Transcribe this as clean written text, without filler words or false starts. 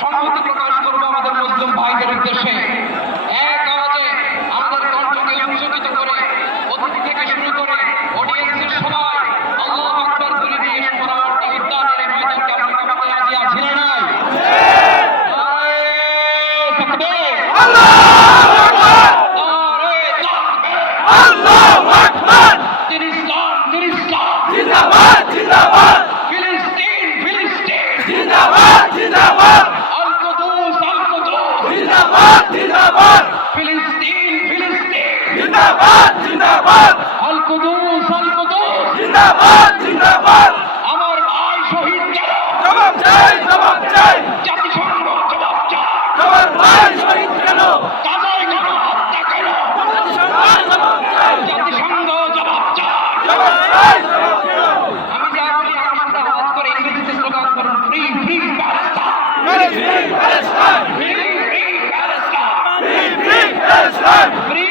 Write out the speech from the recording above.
সংহতি প্রকাশ করবো আমাদের মুসলিম ভাইদের উদ্দেশ্যে। এক আওয়াজে আমাদের কণ্ঠকে উচ্চকিত করে অতিথি থেকে শুরু করে অডিয়েন্সের সবাই আল্লাহু আকবার বলে দিয়ে সোহরাওয়ার্দী উদ্যানের এই ময়দানকে আমরা কাঁপাতে রাজি আছি না নাই? নারে তাকবীর, আল্লাহু আকবার, নারে তাকবীর, আল্লাহু আকবার। দিন ইসলাম জিন্দাবাদ জিন্দাবাদ, ফিলিস্তিন ফিলিস্তিন জিন্দাবাদ জিন্দাবাদ, আল কুদুস জিন্দাবাদ জিন্দাবাদ, ফিলিস্তিন ফিলিস্তিন জিন্দাবাদ জিন্দাবাদ, আল কুদুস জিন্দাবাদ জিন্দাবাদ। আমার ভাই শহীদ কেন? জবাব চাই জবাব চাই, জাতিসংঘ জবাব চাই। আমার ভাই শহীদ কেন? গাজায় কেন হত্যা কেন? জাতিসংঘ জবাব চাই জবাব চাই। আমি যা বলি আমার আওয়াজ করে ইংরেজিতে স্লোগান করুন, free free Palestine, free free Palestine, free free Palestine, free